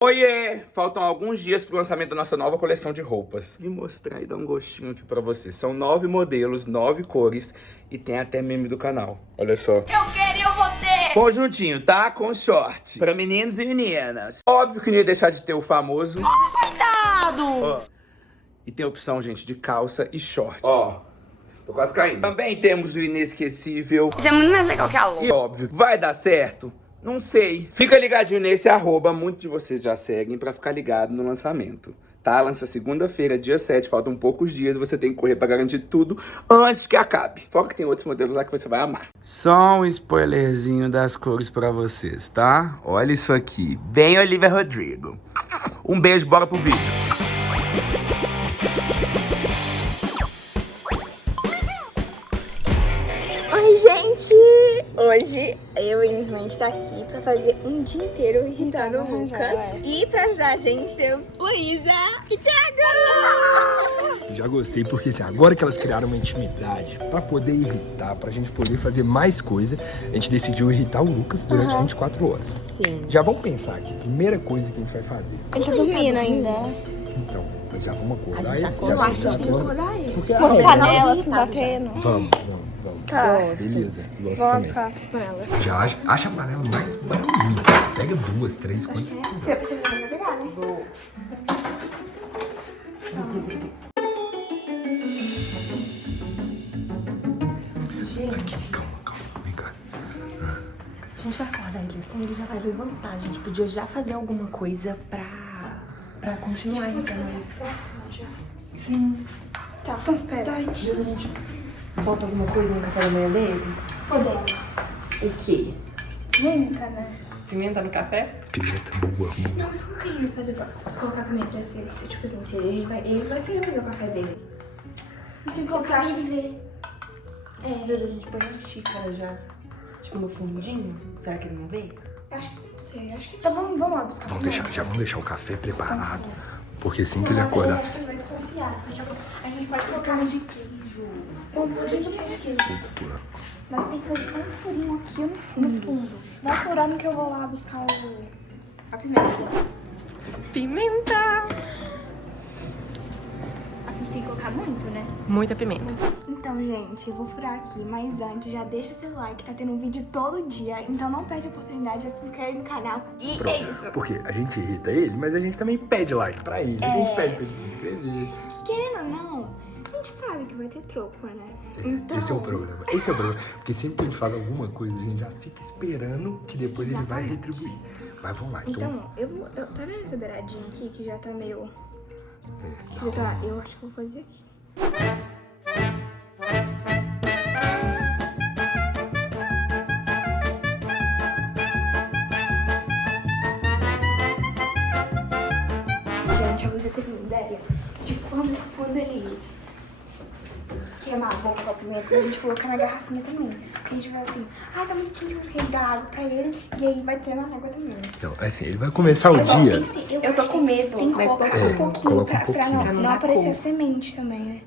Oiê! Faltam alguns dias pro lançamento da nossa nova coleção de roupas. Vim mostrar e dar um gostinho aqui pra vocês. São 9 modelos, 9 cores e tem até meme do canal. Olha só. Eu quero e eu vou ter! Conjuntinho, tá? Com short. Pra meninos e meninas. Óbvio que não ia deixar de ter o famoso... Cuidado! Ó. E tem a opção, gente, de calça e short. Ó. Tô quase caindo. Também temos o inesquecível. Isso é muito mais legal que a E louca. óbvio, vai dar certo? Não sei. Fica ligadinho nesse arroba, muitos de vocês já seguem pra ficar ligado no lançamento. Tá? Lança segunda-feira, dia 7, faltam poucos dias, você tem que correr pra garantir tudo antes que acabe. Fora que tem outros modelos lá que você vai amar. Só um spoilerzinho das cores pra vocês, tá? Olha isso aqui, bem Olivia Rodrigo. Um beijo, bora pro vídeo. Oi, gente! Hoje eu e minha irmã está aqui pra fazer um dia inteiro irritando o Lucas. E pra ajudar a gente temos Luísa e Thiago! Já gostei porque assim, agora que elas criaram uma intimidade pra poder irritar, pra gente poder fazer mais coisa, a gente decidiu irritar o Lucas durante 24 horas. Sim. Já vamos pensar aqui, primeira coisa que a gente vai fazer. Ele tá dormindo ainda. Então, nós já vamos acordar. A gente já ele. acordou, eu acho que a gente tem que acordar ele. Porque Umas ah, panelas se batendo. Vamos. Tá. Beleza, gosto Vamos também. buscar as panelas. Já acha a panela mais barulhinha. Pega 2, 3, quantas. Você vai me pegar, né? Vou. Aqui, calma, vem cá. A gente vai acordar ele assim, ele já vai levantar. A gente podia já fazer alguma coisa pra continuar irritando ele. Sim. Tá, então espera. Tá, às vezes a gente bota alguma coisa no café da manhã dele. Podemos. O quê? Pimenta, né? Pimenta no café? Pimenta boa. Não, mas como que a gente vai fazer pra colocar pimenta assim? Se, tipo assim, se ele vai querer fazer o café dele. Tem que colocar, acho que ver. Às vezes a gente põe uma xícara já, tipo no fundinho. Será que ele não vê? Acho que não sei, acho que. Então vamos lá buscar. Vamos deixar o café preparado. Porque assim que ele Mas aí acordar. acho que ele vai desconfiar. A gente pode colocar um de queijo. Um pão de queijo. Mas tem que fazer só um furinho aqui no fundo. Vai furando que eu vou lá buscar a pimenta. Pimenta! A gente tem que colocar muito, né? Muita pimenta. Então, gente, eu vou furar aqui, mas antes já deixa seu like, tá tendo um vídeo todo dia, então não perde a oportunidade, já se inscreve no canal. E Pronto. é isso. Porque a gente irrita ele, mas a gente também pede like pra ele. A gente pede pra ele se inscrever. Querendo ou não, a gente sabe que vai ter troco, né? Então... Esse é o problema. Esse é o problema. Porque sempre que a gente faz alguma coisa, a gente já fica esperando que depois ele vai retribuir. Mas vamos lá. Então, tá vendo essa beiradinha aqui que já tá meio... É, Já tá, eu acho que eu vou fazer aqui. Gente, a Luísa teve uma ideia de quando ele queimar a boca com a pimenta, a gente colocar na garrafinha também. Porque a gente vai assim, tá muito quente, vamos ter que dar água pra ele, e aí vai ter na água também. Então, assim, ele vai começar o Mas, ó, dia. tem que ser- Eu tô acho com que medo, Tem que mas colocar pouquinho. um pouquinho Coloca um pra pouquinho. Pra não não dar aparecer cor. a semente também, né?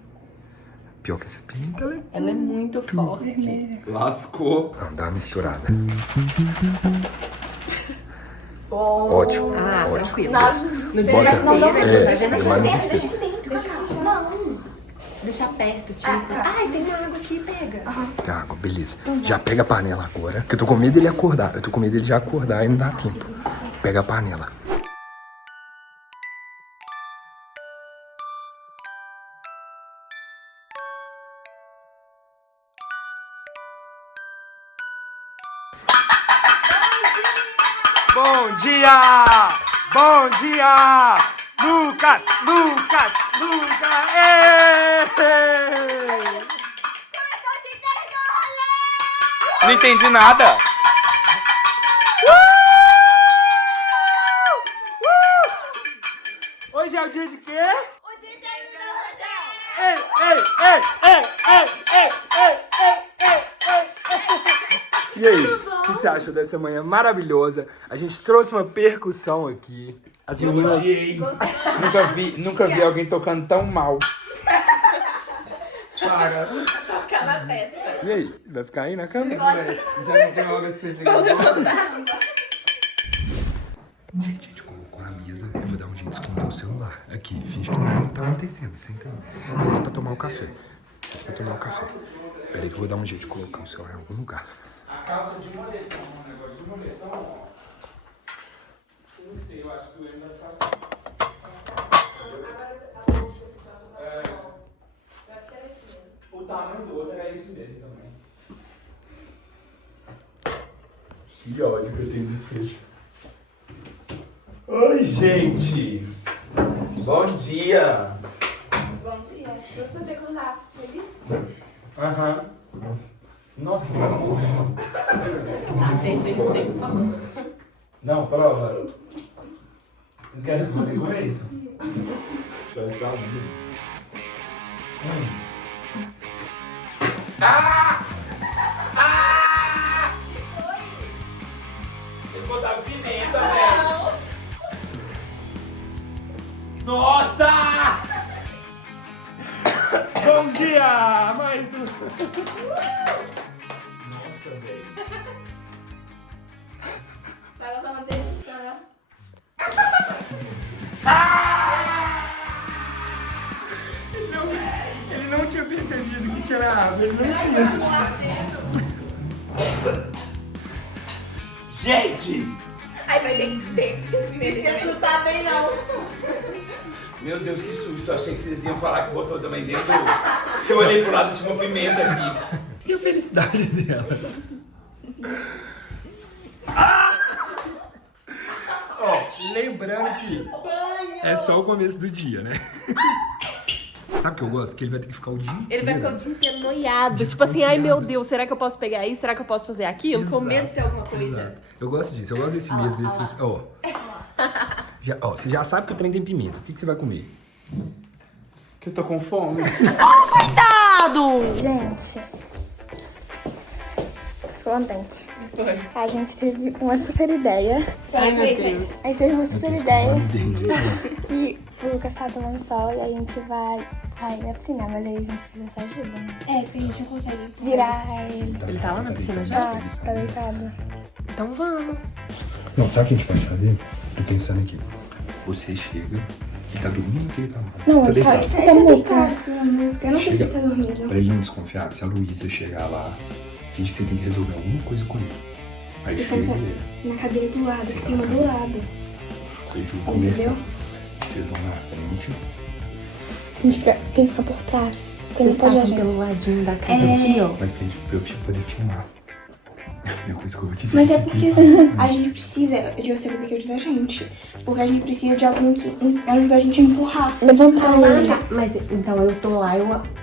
Pior que essa pimenta, ela é... Ela é muito forte. Lascou. Não, dá uma misturada. Ótimo. Ah, ótimo. tranquilo. Bota. No desespero, tá vendo? Mas no desespero. Não. Deixa perto, tipo. Ai, tem água aqui, pega. Tá, água, beleza. Já pega a panela agora. Que eu tô com medo dele acordar. Eu tô com medo dele já acordar e não dá tempo. Pega a panela. Bom dia! Bom dia! Lucas! Ê! Não entendi nada. Hoje é o dia de quê? O dia inteiro do Ei, ei, ei, ei, ei, ei, ei, ei, ei, ei. E aí, o que você achou dessa manhã maravilhosa? A gente trouxe uma percussão aqui. As meninas... Nunca vi alguém tocando tão mal. Para. Tocar na testa. E aí, vai ficar aí na cama? Já não tem hora de vocês ligarem. Gente, a gente colocou na mesa beleza? Eu vou dar um jeito de esconder o celular. Aqui, finge que nada tá acontecendo. Senta aí. Senta pra tomar o café. Senta pra tomar o café. Pera aí que eu vou dar um jeito de colocar o celular em algum lugar. A calça de moletom, um negócio de moletom. Não sei, eu acho que o ainda tá. O tamanho do outro era isso mesmo também. Que ódio que eu tenho desse. Oi, gente! Bom dia! Bom dia. Você vai contar feliz? Aham. Nossa, que bagunça. Não, prova. Não quero responder com isso? Vai dar Ah! Ah! Vocês botaram pimenta, velho. Nossa! Bom dia! Mais um. Nossa, velho. Tava com uma delícia. Ele não tinha percebido que tinha água. Ele não tinha. Gente! Ai, vai ter que ter. Não tá bem, não. Meu Deus, que susto. Eu achei que vocês iam falar que botou também dentro. Que eu olhei pro lado e tinha uma pimenta aqui. E a felicidade dela? Ó, lembrando que é só o começo do dia, né? Sabe o que eu gosto? Que ele vai ter que ficar o dia inteiro. Ele vai ficar o dia inteiro noiado. Tipo assim, ai meu Deus, será que eu posso pegar isso? Será que eu posso fazer aquilo? Com medo de ter alguma coisa. Exato. Eu gosto disso, eu gosto desse medo, desses. Ó. Você já sabe que o trem tem pimenta. O que você vai comer? Que eu tô com fome. Coitado! Gente, estou contente. A gente teve uma super ideia. Ai meu Deus. A gente teve uma super ideia Dele. que o Lucas tá tomando sol e a gente vai na piscina, mas aí a gente precisa dessa ajuda, né? É, porque a gente não consegue virar ele. Ele tá lá na piscina já? Tá deitado. Então vamos. Não, sabe o que a gente pode fazer? Tô pensando aqui. Você chega e tá dormindo que ele tá mal. Não, tá ele tá deitado. escutando música. Eu não sei se Chega. ele tá dormindo. Pra ele não desconfiar, se a Luísa chegar lá, finge que você tem que resolver alguma coisa com ele. Aí Ele chega senta ele. na cadeira do lado, que tem uma do lado. Eles vão Entendeu? conversar. Vocês vão na frente. A gente tem que ficar por trás. Porque Vocês não pode passam agir. pelo ladinho da casa aqui, ó. Mas pra eu poder filmar. É uma coisa que eu vou te Mas ver é aqui. porque assim, a gente precisa de você ter que ajudar a gente. Porque a gente precisa de alguém que ajude a gente a empurrar. Levantar ele. Mas então eu tô lá,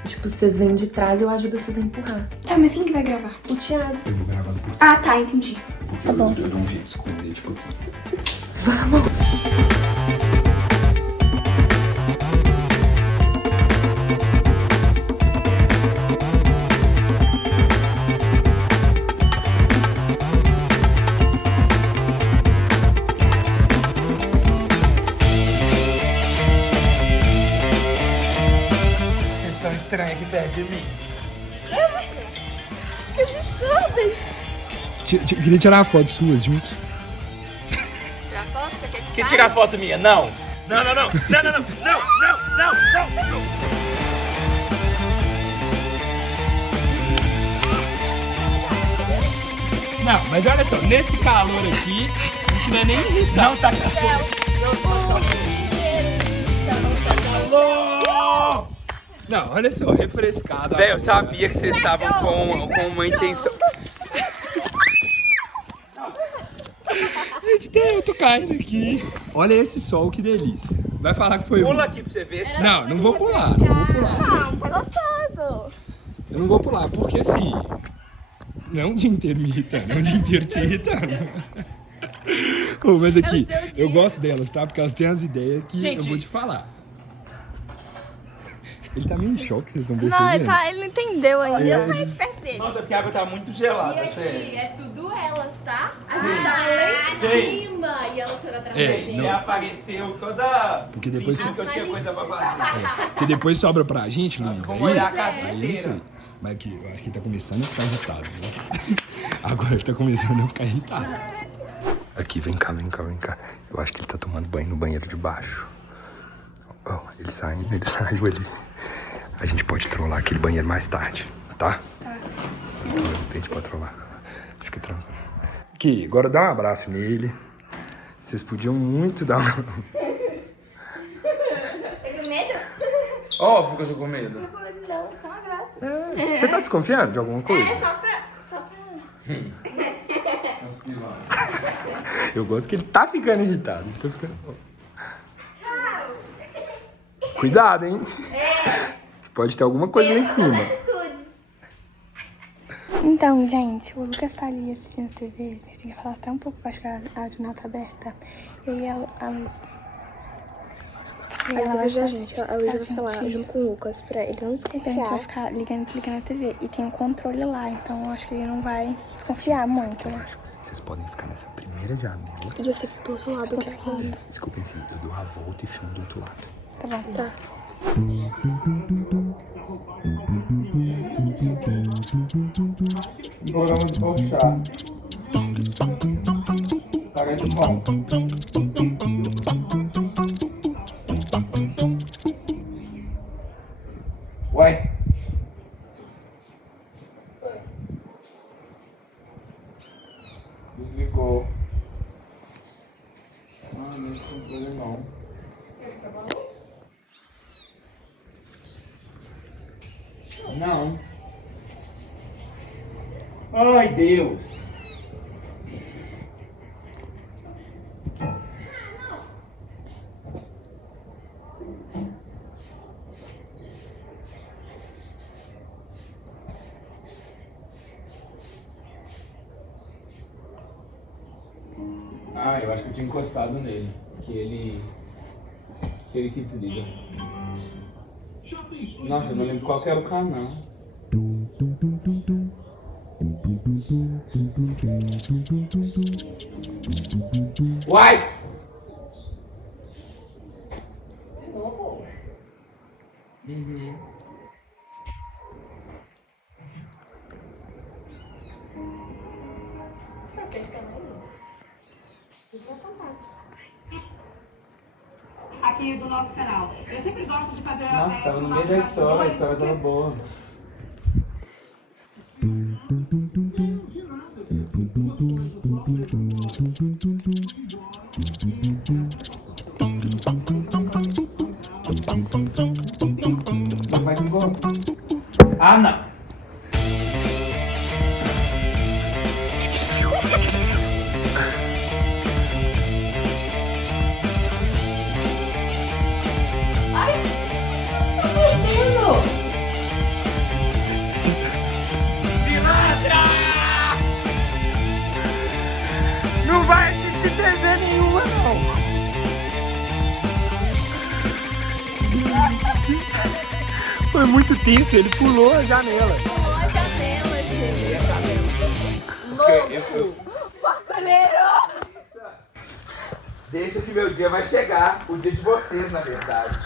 tipo, vocês vêm de trás e eu ajudo vocês a empurrar. Tá, mas quem que vai gravar? O Thiago. Eu vou gravar do português. Ah, tá, entendi. Porque tá bom. eu dou um jeito de esconder, tipo aqui. Vocês estão estranhos aqui perto de mim. Queria tirar uma foto suas juntos. Tirar foto? Você quer que Quer tirar foto minha? Não! Não, não, não! Não, não, não! Não, não, não, não! Não, mas olha só, nesse calor aqui, a gente não é nem irritado. Não tá Alô! Não, olha só, refrescado. Velho, eu sabia que vocês estavam com uma intenção. Gente, eu tô caindo aqui. Olha esse sol, que delícia. Vai falar que foi Pula aqui pra você ver. Não vou pular, não vou pular. Ah, tá gostoso. Eu não vou pular, porque assim... Não é um dia inteiro me irritando, é um dia inteiro te irritando. Ô, mas aqui, eu gosto delas, tá? Porque elas têm as ideias que eu vou te falar. Ele tá meio em choque, vocês estão percebendo? Não, ele não entendeu ainda. Eu saí de perto dele. Nossa, porque a água tá muito gelada, sério. é tudo elas, tá? A gente tá lá em Sei. cima e elas foram atrás É, da E gente. apareceu toda... Porque depois- fingindo que eu tinha coisa pra fazer. Porque depois sobra pra gente, Luiz. Vamos olhar a casa Aí eu não inteira. sei. Mas aqui, eu acho que ele tá começando a ficar irritado. Viu? Agora ele tá começando a ficar irritado. Aqui, vem cá. Eu acho que ele tá tomando banho no banheiro de baixo. Oh, ele saiu ali. A gente pode trollar aquele banheiro mais tarde, tá? Tá. Então, a gente pode trollar. Fica tranquilo. Aqui, agora dá um abraço nele. Vocês podiam muito dar um... Tá com medo? Óbvio que eu tô com medo. Não, só uma graça. Você tá desconfiando de alguma coisa? Só pra... Eu gosto que ele tá ficando irritado. Tô ficando... Tchau. Cuidado, hein? Pode ter alguma coisa lá em cima. Então, gente, o Lucas tá ali assistindo TV. A gente tem que falar até um pouco baixo, porque a janela tá aberta. E aí a Luísa... A Luísa vai ajudar a gente. A Luísa vai ficar lá junto com o Lucas pra ele não desconfiar. A gente vai ficar ligando e desligando a TV. E tem um controle lá, então eu acho que ele não vai desconfiar muito, eu acho. Vocês podem ficar nessa primeira janela. E você fica do outro lado, do outro lado. Desculpem se eu dou a volta e filmo do outro lado. Tá bom. Tá. Programa de puxar. Parece bom. Ué? Desligou. Ah, não tem controle não. Não. Ai, Deus. Ah, eu acho que eu tinha encostado nele. Que ele que desliga. Nossa, eu não lembro qual que era o canal. Uai! Uhum. Aqui do nosso canal. Eu sempre gosto de fazer... Nossa, tava no meio da história, a história tava boa. Vai que gosta. Ah, não! Não vai assistir TV nenhuma, não. Foi muito tenso, ele pulou a janela. Pulou a janela, gente. Deixa que meu dia vai chegar, o dia de vocês, na verdade.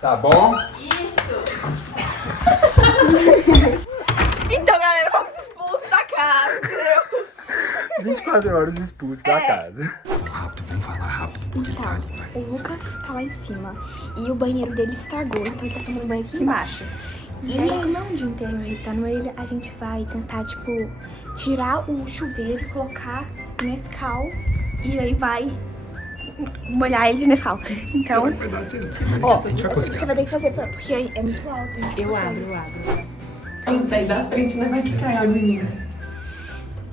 Tá bom? Isso! Então, galera, vamos expulsos da casa, entendeu? 24 horas expulso da casa. Rápido, vamos falar rápido, porque ele tá ali, vai. O Lucas tá lá em cima e o banheiro dele estragou, então ele tá tomando banho aqui embaixo. E como é um dia inteiro irritando ele, a gente vai tentar, tipo, tirar o chuveiro e colocar Nescau e aí vai molhar ele de Nescau. Então, Vai dar certo. ó, A gente vai conseguir. você vai ter que fazer, porque é muito alto. A gente Eu consegue. abro. Eu sair da frente, né? Vai que cai a menina.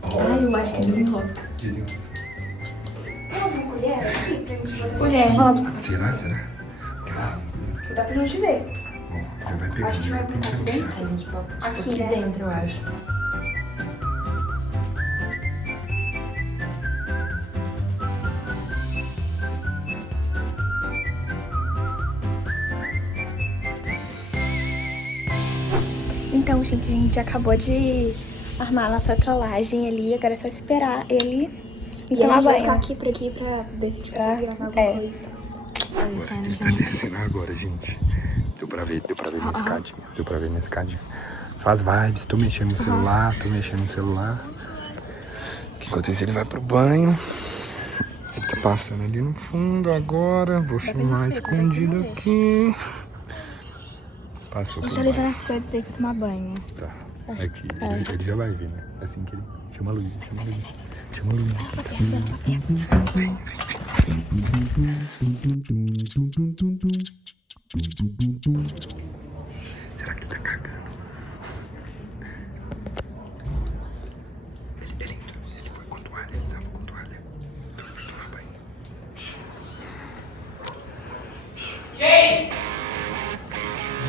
Ai, eu acho que desenrosca. Desenrosca. Tem alguma colher aqui pra gente fazer Colher, assim? vamos buscar. Será? Dá pra gente ver. Bom, já vai pegar. A gente vai Tem que botar aqui dentro. A gente bota Aqui, aqui né? dentro, eu acho. Então, gente, a gente acabou de armar a nossa trollagem ali. Agora é só esperar ele. Então, a gente vai ficar aqui por aqui pra ver se a gente consegue gravar alguma coisa. Ele tá descendo agora, gente. Deu pra ver na escadinha. Faz vibes, tô mexendo no celular, Enquanto isso ele vai pro banho. Ele tá passando ali no fundo agora. Vou filmar escondido aqui. Passou Ele pro tá banho. levando as coisas dele pra tomar banho. Tá. Aqui. Ele já vai vir, né? Assim que ele... Chama a Luísa, chama a Luísa. Chama a Luísa. Vem, Será que ele tá cagando? Ele foi com toalha, ele tava com toalha. Toma banho.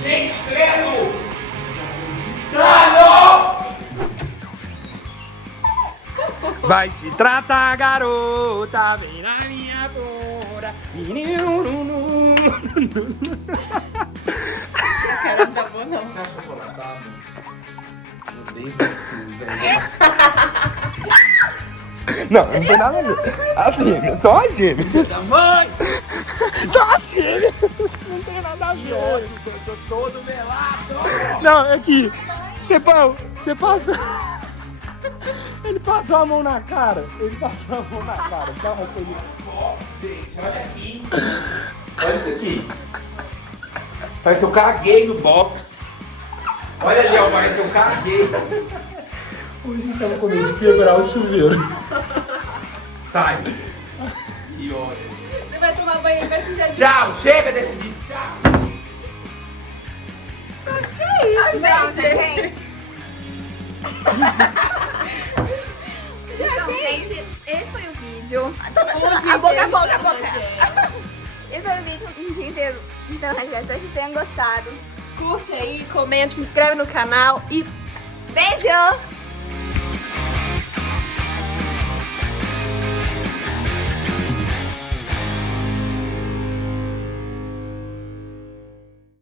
Gente, credo! Agitado! Vai se tratar, garota, vem na minha bora. Cara, não tá bom, não. Você é achocolatado? Eu odeio vocês, velho. Não tem nada a ver. Assim, só a gêmea. Da mãe! Só a gêmea. Não tem nada a ver. Eu tô todo melado! Não, é que você passou. Ele passou a mão na cara. Calma, coisa. Ó, gente, olha aqui. Olha isso aqui. Parece que eu caguei no box. Olha ali, ó, parece que eu caguei. Hoje a gente tava com medo de quebrar o chuveiro. Sai. Que ódio. Você vai tomar banho e vai sujar de... Tchau, chega desse vídeo, tchau. Não, gente. Então, gente, esse foi o vídeo. A boca. Esse foi o vídeo um dia inteiro de internet. Espero que vocês tenham gostado. Curte aí, comenta, se inscreve no canal e Beijo!